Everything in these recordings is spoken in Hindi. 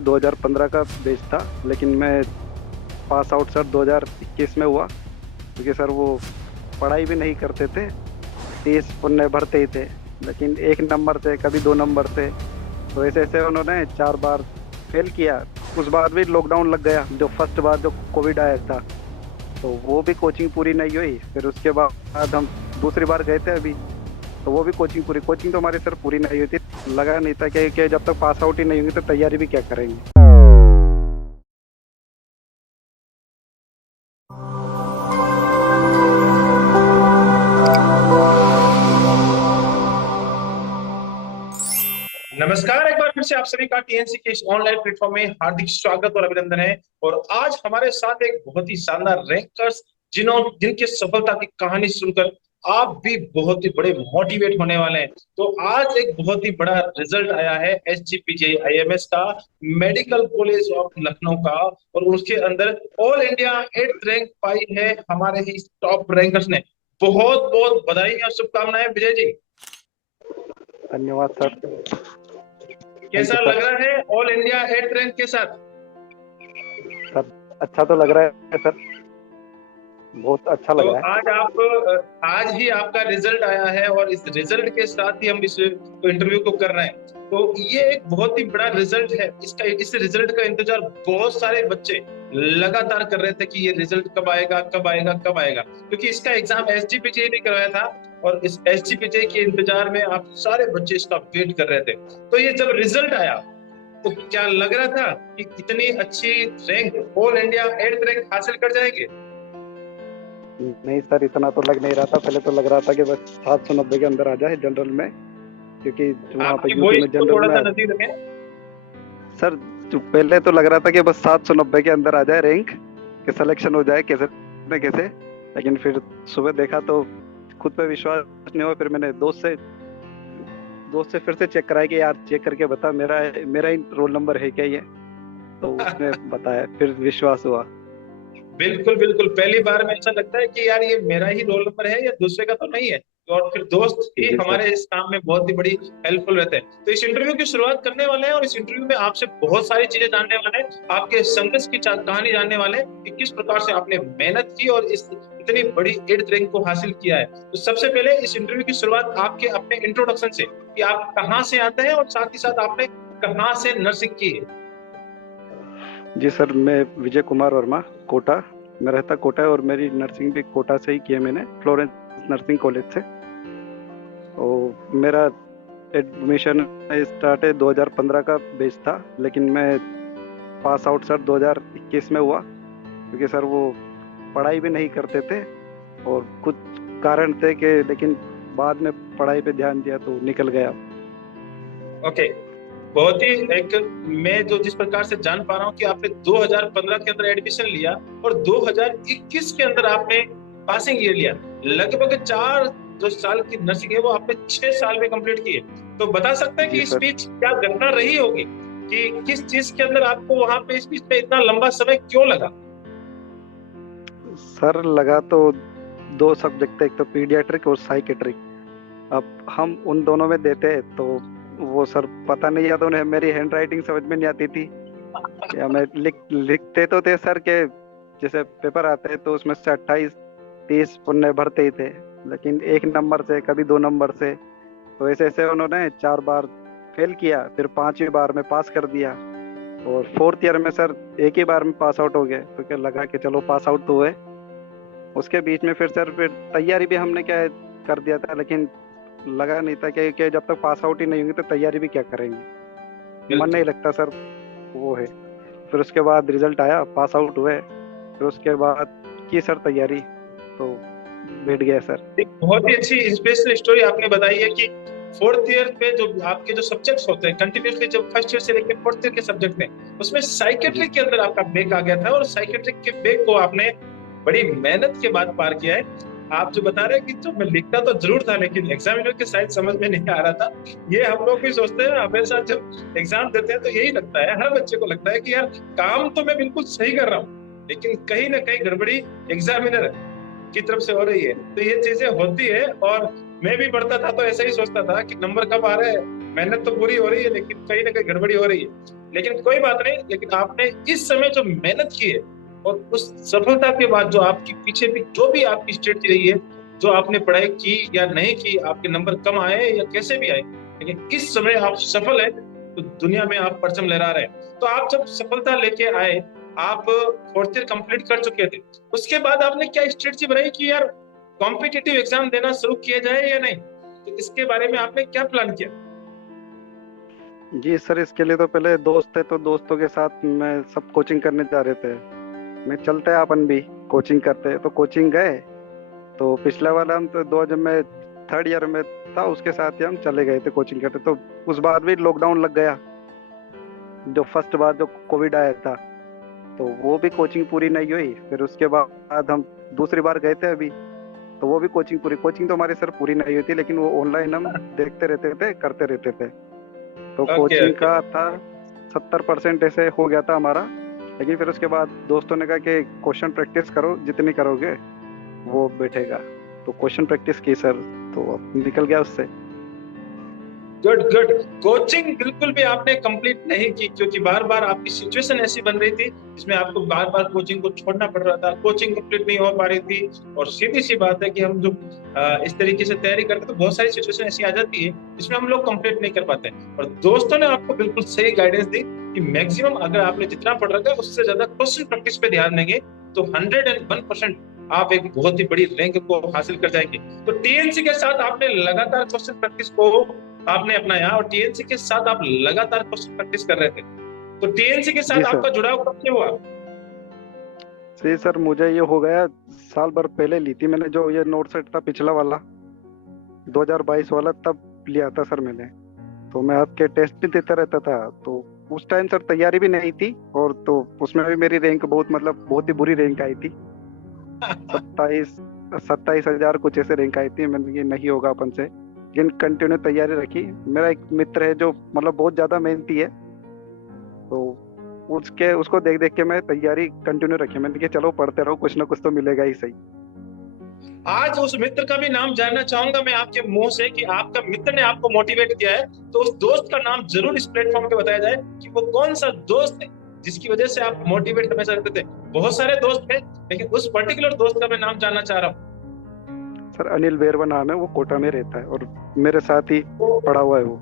2015 का बैच था, लेकिन मैं पास आउट सर 2021 में हुआ, क्योंकि सर वो पढ़ाई भी नहीं करते थे, 30 पुण्य भरते ही थे, लेकिन 1 नंबर से कभी 2 नंबर से। तो ऐसे ऐसे उन्होंने 4 बार फेल किया। उस बार भी लॉकडाउन लग गया, जो फर्स्ट बार जो कोविड आया था, तो वो भी कोचिंग पूरी नहीं हुई। फिर उसके बाद हम दूसरी बार गए थे अभी, तो वो भी कोचिंग तो हमारी सर पूरी नहीं हुई थी। लगा नहीं था कि जब तक पास आउट ही नहीं होंगे तो तैयारी भी क्या करेंगे। नमस्कार। एक बार फिर से आप सभी का टीएनसी के इस ऑनलाइन प्लेटफॉर्म में हार्दिक स्वागत और अभिनंदन है। और आज हमारे साथ एक बहुत ही शानदार रैंकर्स जिनके सफलता की कहानी सुनकर आप भी बहुत ही बड़े मोटिवेट होने वाले हैं। तो आज एक बहुत ही बड़ा रिजल्ट आया है एसजीपीजे आईएमएस का, मेडिकल कॉलेज ऑफ लखनऊ का, और उसके अंदर ऑल इंडिया 8th रैंक पाई है हमारे ही टॉप रैंकर्स ने। बहुत बहुत बधाई और शुभकामनाएं विजय जी। धन्यवाद सर। थैंक यू कैसा सर। लग रहा है ऑल इंडिया 8th रैंक के साथ? सर अच्छा तो लग रहा है सर, बहुत अच्छा तो लग रहा है। आज ही आपका रिजल्ट आया है और इस रिजल्ट के साथ ही हम इस इंटरव्यू को कर रहे हैं। तो ये एक बहुत ही बड़ा रिजल्ट है। इस रिजल्ट का इंतजार बहुत सारे बच्चे लगातार कर रहे थे कि ये रिजल्ट कब आएगा, कब आएगा, कब आएगा, क्योंकि इसका एग्जाम एसजीपीजे ने करवाया था। और इस एसजीपीजे के इंतजार में आप सारे बच्चे इसका वेट कर रहे थे। तो ये जब रिजल्ट आया तो क्या लग रहा था कि इतनी अच्छी rank, all India 8th rank हासिल कर जाएंगे? नहीं सर, इतना तो लग नहीं रहा था। पहले तो लग रहा था कि बस 790 के अंदर आ जाए जनरल में, क्योंकि वहाँ पे आपकी यूपी वॉइस में को जनरल थोड़ा में सा नजदीक रखें। सर, जो पहले तो लग रहा था कि बस 790 के अंदर आ जाए रैंक, कि सिलेक्शन हो जाए कैसे न कैसे। लेकिन फिर सुबह देखा तो खुद पे विश्वास नहीं हुआ। फिर मैंने दोस्त से फिर से चेक कराया कि यार चेक करके बता, मेरा मेरा ही रोल नंबर है क्या ये। तो उसने बताया, फिर विश्वास हुआ। बिल्कुल बिल्कुल, पहली बार में ऐसा लगता है कि यार ये मेरा ही रोल नंबर है या दूसरे का तो नहीं है। तो और फिर दोस्त ही जी सर। हमारे इस काम में बहुत ही बड़ी हेल्पफुल रहते हैं। तो इस इंटरव्यू की शुरुआत करने वाले हैं और इस इंटरव्यू में आपसे बहुत सारी चीजें जानने वाले हैं, आपके संघर्ष की कहानी जानने वाले हैं कि किस प्रकार से आपने मेहनत की और इस इतनी बड़ी 8th रैंक को हासिल किया है। तो सबसे पहले इस इंटरव्यू की शुरुआत आपके अपने इंट्रोडक्शन से, कि आप कहाँ से आते हैं और साथ ही साथ आपने कहाँ से नर्सिंग की है। जी सर, मैं विजय कुमार वर्मा, कोटा। मैं रहता कोटा है, और मेरी नर्सिंग भी कोटा से ही की है मैंने, फ्लोरेंस नर्सिंग कॉलेज से। और मेरा एडमिशन स्टार्ट है 2015 का बैच था, लेकिन मैं पास आउट सर 2021 में हुआ, क्योंकि सर वो पढ़ाई भी नहीं करते थे, और कुछ कारण थे कि, लेकिन बाद में पढ़ाई पे ध्यान दिया तो निकल गया। ओके। बहुत ही एक, मैं जो जिस प्रकार से जान पा रहा हूँ कि आपने 2015 के अंदर एडमिशन लिया और 2021 के अंदर आपने पासिंग ईयर लिया। लगभग 4 जो साल की नर्सिंग है वो आपने 6 साल में कंप्लीट की है। तो बता सकते हैं कि जी इस सर। बीच क्या घटना रही होगी कि किस चीज के अंदर आपको वहां पे इस बीच में इतना लंबा समय क्यों लगा? सर लगा तो 2 सब्जेक्ट थे, एक तो पीडियाट्रिक और साइकेट्रिक। अब हम उन दोनों में देते तो वो सर पता नहीं, या तो उन्हें मेरी हैंड राइटिंग समझ में नहीं आती थी, या मैं लिखते तो थे सर के, जैसे पेपर आते हैं तो उसमें से 28-30 पन्ने भरते ही थे, लेकिन 1 नंबर से कभी 2 नंबर से। तो ऐसे ऐसे उन्होंने 4 बार फेल किया, फिर 5वीं बार में पास कर दिया। और फोर्थ ईयर में सर एक ही बार में पास आउट हो गए, तो क्या लगा कि चलो पास आउट तो हुए। उसके बीच में फिर सर फिर तैयारी भी हमने क्या है, कर दिया था, लेकिन लगा नहीं था कि जब तक पास आउट ही नहीं होंगे तो तैयारी भी क्या करेंगे। मन नहीं बिल्कुल। लगता सर, वो है। फिर उसके बाद रिजल्ट आया, पास आउट हुए। फिर उसके बाद की सर तैयारी, तो बैठ गया सर। एक बहुत ही अच्छी इंस्पिरेशनल स्टोरी आपने बताई है कि फोर्थ ईयर पे जो आपके जो सब्जेक्ट्स होते हैं कंटिन्यूसली, जब फर्स्ट ईयर से लेकर फोर्थ ईयर के सब्जेक्ट में, उसमें जी। साइकेट्रिक के अंदर आपका बैक आ गया था और साइकेट्रिक के बैक को आपने बड़ी मेहनत के बाद पार किया है। आप जो बता रहे हैं कि जो मैं लिखता तो जरूर था लेकिन एग्जामिनर के साइड समझ में नहीं आ रहा था। ये हम लोग भी सोचते हैं हमेशा जब एग्जाम देते हैं तो यही लगता है, हर बच्चे को लगता है कि यार काम तो मैं बिल्कुल सही कर रहा हूँ लेकिन कहीं ना कहीं गड़बड़ी एग्जामिनर की तरफ से हो रही है। तो ये चीजें होती है और मैं भी पढ़ता था तो ऐसा ही सोचता था कि नंबर कब आ रहे हैं, मेहनत तो पूरी हो रही है लेकिन कहीं ना कहीं गड़बड़ी हो रही है। लेकिन कोई बात नहीं, लेकिन आपने इस समय जो मेहनत की है और उस सफलता के बाद जो आपकी पीछे भी जो भी आपकी स्ट्रेटजी रही है, जो आपने पढ़ाई की या नहीं की, आपके नंबर कम आए या कैसे भी आए, लेकिन इस समय आप सफल है, तो दुनिया में आप परचम लहरा रहे हैं। तो आप जब सफलता लेके आए, आप फोर्थ ईयर कंप्लीट कर चुके थे, उसके बाद आपने क्या स्ट्रेटजी बनाई कि यार कॉम्पिटिटिव एग्जाम देना शुरू किया जाए या नहीं, तो इसके बारे में आपने क्या प्लान किया? जी सर, इसके लिए तो पहले दोस्त थे, तो दोस्तों के साथ मैं सब कोचिंग करने जा रहे थे। मैं चलते हैं अपन भी कोचिंग करते, तो कोचिंग गए। तो पिछला वाला हम तो दो, जब मैं थर्ड ईयर में था उसके साथ ही हम चले गए थे कोचिंग करते। तो उस बार भी लॉकडाउन लग गया, जो फर्स्ट बार जो कोविड आया था, तो वो भी कोचिंग पूरी नहीं हुई। फिर उसके बाद हम दूसरी बार गए थे अभी, तो वो भी कोचिंग तो हमारी सर पूरी नहीं हुई थी, लेकिन वो ऑनलाइन हम देखते रहते थे, करते रहते थे। तो ओके कोचिंग ओके। का था 70% ऐसे हो गया था हमारा। लेकिन फिर उसके बाद दोस्तों ने कहा कि क्वेश्चन प्रैक्टिस करो, जितनी करोगे वो बैठेगा। तो क्वेश्चन प्रैक्टिस की सर, तो अब निकल गया उससे। Good good. कोचिंग बिल्कुल भी आपने कंप्लीट नहीं की, क्योंकि बार बार आपकी सिचुएशन ऐसी बन रही थी जिसमें आपको बार बार कोचिंग को छोड़ना पड़ रहा था, कोचिंग कंप्लीट नहीं हो पा रही थी। और सीधी सी बात है कि हम जो इस तरीके से तैयारी करते तो बहुत सारी सिचुएशन ऐसी आ जाती है जिसमें हम लोग कंप्लीट नहीं कर पाते। और दोस्तों ने आपको बिल्कुल सही गाइडेंस दी कि मैक्सिमम अगर आपने जितना पढ़ रखा है उससे ज्यादा क्वेश्चन प्रैक्टिस पे ध्यान देंगे तो 101% आप एक बहुत ही बड़ी रैंक को हासिल कर जाएंगे। तो टीएनसी के साथ आपने लगातार क्वेश्चन प्रैक्टिस को आपने अपनाया और टीएनसी के साथ आप लगातार क्वेश्चन प्रैक्टिस कर रहे थे। तो टीएनसी के जी साथ सर। आपका जुड़ाव कब से हुआ? जी सर, मुझे ये हो गया, साल भर पहले ली थी मैंने जो ये नोट सेट था पिछला वाला, 2022 वाला, तब लिया था सर मैंने। तो मैं आपके टेस्ट भी देता रहता था। तो उस टाइम सर तैयारी भी नहीं थी, और तो उसमें भी मेरी रैंक बहुत ही बुरी रैंक आई थी। 27,000 कुछ ऐसे रैंक आई थी। मैंने ये नहीं होगा अपन से, लेकिन कंटिन्यू तैयारी रखी। मेरा एक मित्र है जो बहुत ज्यादा मेहनती है, तो उसको देख देख के मैं तैयारी कंटिन्यू रखी। मैंने कहा चलो पढ़ते रहो, कुछ ना कुछ तो मिलेगा ही सही। आज उस मित्र का भी नाम जानना चाहूंगा मैं आपके मुंह से कि आपका मित्र ने आपको मोटिवेट किया है, तो उस दोस्त का नाम जरूर इस प्लेटफॉर्म पे बताया जाए कि वो कौन सा दोस्त है जिसकी वजह से आप मोटिवेट हमेशा रहते थे। बहुत सारे दोस्त हैं, लेकिन उस पर्टिकुलर दोस्त का मैं नाम जानना चाह रहा सर अनिल बेरवा नाम है, वो कोटा में रहता है और मेरे साथ ही हूँ। पढ़ा हुआ है वो।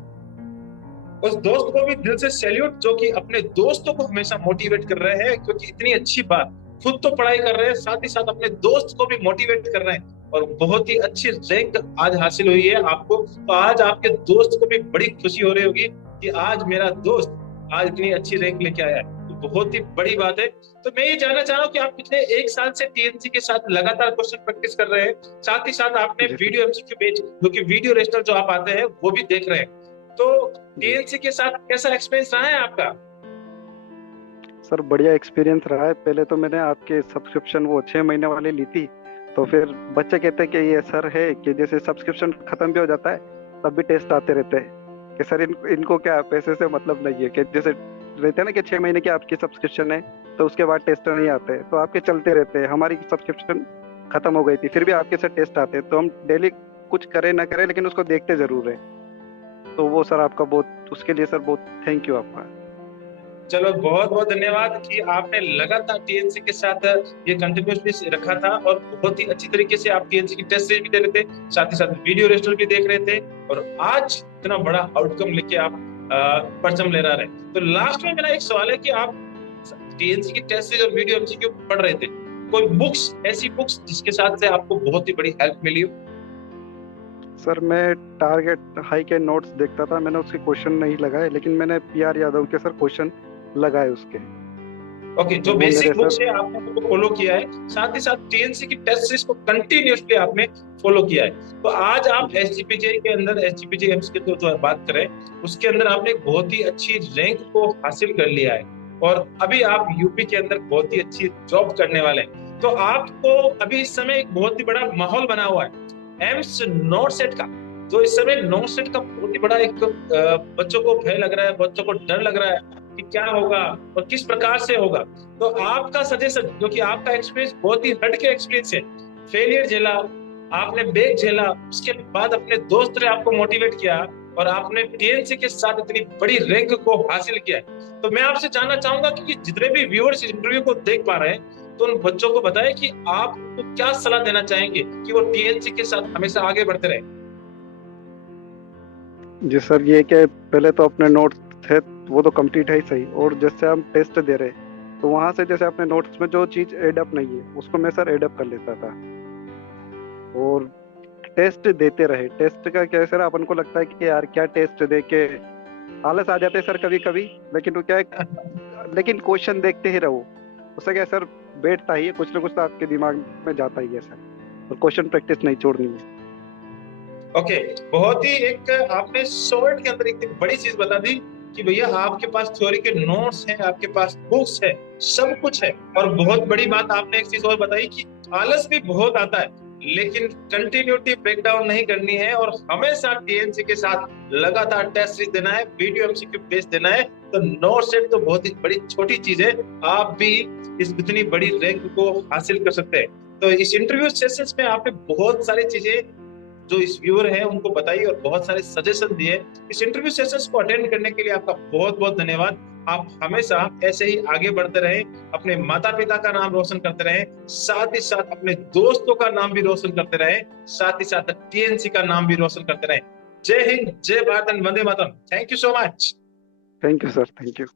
उस दोस्त को भी दिल से सैल्यूट जो कि अपने दोस्तों को हमेशा मोटिवेट कर रहे हैं, क्योंकि इतनी अच्छी बात, खुद तो पढ़ाई कर रहे हैं साथ ही साथ अपने दोस्त को भी मोटिवेट कर रहे हैं। और बहुत ही अच्छी रैंक आज हासिल हुई है आपको, तो आज आपके दोस्त को भी बड़ी खुशी हो रही होगी कि आज मेरा दोस्त आज इतनी अच्छी रैंक लेके आया है, तो बहुत ही बड़ी बात है। तो मैं ये जानना चाह रहा हूँ कि आप पिछले एक साल से टीएनसी के साथ लगातार क्वेश्चन प्रैक्टिस कर रहे हैं, साथ ही साथ आपने जी सर। वीडियो एमसीक्यू पेज जो कि वीडियो रेस्टर जो आप आते हैं वो भी देख रहे हैं। तो जी टीएनसी के साथ कैसा एक्सपीरियंस रहा है आपका? सर, बढ़िया एक्सपीरियंस रहा है। पहले तो मैंने आपके सब्सक्रिप्शन वो 6 महीने वाली ली थी। तो फिर बच्चे कहते हैं कि ये सर है कि जैसे सब्सक्रिप्शन खत्म भी हो जाता है तब भी टेस्ट आते रहते हैं कि सर इनको क्या पैसे से मतलब नहीं है, कि जैसे रहते हैं ना कि 6 महीने की आपकी सब्सक्रिप्शन है तो उसके बाद टेस्ट नहीं आते, तो आपके चलते रहते हैं। हमारी सब्सक्रिप्शन खत्म हो गई थी, फिर भी आपके सर टेस्ट आते हैं, तो हम डेली कुछ करें ना करें लेकिन उसको देखते जरूर है। तो वो सर आपका बहुत, उसके लिए सर बहुत थैंक यू आपका। चलो बहुत बहुत धन्यवाद कि आपने लगातार टीएनसी के साथ ये कंटिन्यूअसली रखा था और बहुत ही अच्छी तरीके से आप टीएनसी की टेस्ट सीरीज भी दे रहे थे, साथ ही साथ वीडियो रेस्टर भी देख रहे थे, और आज इतना बड़ा आउटकम लेके आप परचम ले रहे हैं। तो लास्ट में मेरा एक सवाल है कि आप टीएनसी की टेस्ट सीरीज और वीडियो एमसीक्यू पढ़ रहे थे, कोई बुक्स, ऐसी बुक्स जिसके साथ से आपको बहुत ही बड़ी हेल्प मिली हो? सर मैं टारगेट हाई के नोट्स देखता था, मैंने उसके क्वेश्चन नहीं लगाए, लेकिन मैंने पीआर यादव के सर क्वेश्चन लगाए उसके। ओके, तो जो वो मेरे बेसिक सर। बुक्स है आपने उनको फॉलो किया है, साथ ही साथ टीएनसी की टेस्ट सीरीज को कंटिन्यूअसली आपने फॉलो किया है। तो आज आप जी एसजीपीजे के अंदर, एसजीपीजे एम्स के जो बात करें उसके अंदर आपने एक बहुत ही अच्छी रैंक को हासिल कर लिया है, और अभी आप यूपी के अंदर बहुत ही अच्छी जॉब करने वाले हैं। तो आपको अभी इस समय एक बहुत ही बड़ा माहौल बना हुआ है एम्स नॉट सेट का, जो इस समय नॉट सेट का बहुत ही बड़ा एक बच्चों को भय लग रहा है, बच्चों को डर लग रहा है कि क्या होगा और किस प्रकार से होगा। तो आपका सजेशन, जो कि आपका एक्सपीरियंस बहुत ही हट के एक्सपीरियंस है, फेलियर झेला आपने, बैक झेला, उसके बाद अपने दोस्त ने आपको मोटिवेट किया और आपने टीएनसी के साथ इतनी बड़ी रैंक को हासिल किया है। तो मैं आपसे जानना चाहूंगा कि जितने भी व्यूअर्स इस इंटरव्यू को देख पा रहे हैं, तो उन बच्चों को बताएं कि आप उनको क्या सलाह देना चाहेंगे कि वो टीएनसी के साथ हमेशा आगे बढ़ते रहे। जी सर, ये क्या पहले तो अपने नोट्स थे वो तो कंप्लीट है ही सही, और जैसे हम टेस्ट दे रहे तो वहां से जैसे अपने नोट्स में जो चीज एड अप नहीं है उसको मैं सर एड अप कर लेता था। और टेस्ट देते रहे। टेस्ट का क्या है सर, अपन को लगता है कि यार क्या टेस्ट दे के आलस आ जाते हैं सर कभी कभी, लेकिन वो क्या है, लेकिन क्वेश्चन देखते ही रहो, उससे क्या है सर, बैठता ही है कुछ ना कुछ तो आपके दिमाग में जाता ही है सर, और क्वेश्चन प्रैक्टिस नहीं छोड़नी है। ओके, बहुत ही एक आपने शॉर्ट के अंदर एक बड़ी चीज बता दी कि भैया आपके पास थ्योरी के नोट्स हैं, आपके पास बुक्स है, सब कुछ है। और बहुत बड़ी बात आपने एक चीज और बताई कि आलस भी बहुत आता है, लेकिन कंटिन्यूटी ब्रेक डाउन नहीं करनी है और हमेशा टीएनसी के साथ लगातार टेस्ट सीरीज देना है, वीडियो एमसीक्यू बेस्ड देना है। तो नोट सेट तो बहुत ही बड़ी छोटी चीज है, आप भी इस इतनी बड़ी रैंक को हासिल कर सकते हैं। तो इस इंटरव्यू सेशंस में आपने बहुत सारी चीजें जो इस व्यूअर है उनको बताई और बहुत सारे सजेशन दिए। इस इंटरव्यू सेशंस को अटेंड करने के लिए आपका बहुत बहुत धन्यवाद। आप हमेशा ऐसे ही आगे बढ़ते रहें, अपने माता पिता का नाम रोशन करते रहें, साथ ही साथ अपने दोस्तों का नाम भी रोशन करते रहें, साथ ही साथ टीएनसी का नाम भी रोशन करते रहें। जय हिंद, जय भारत, वंदे मातरम। Thank you so much. Thank you sir, thank you.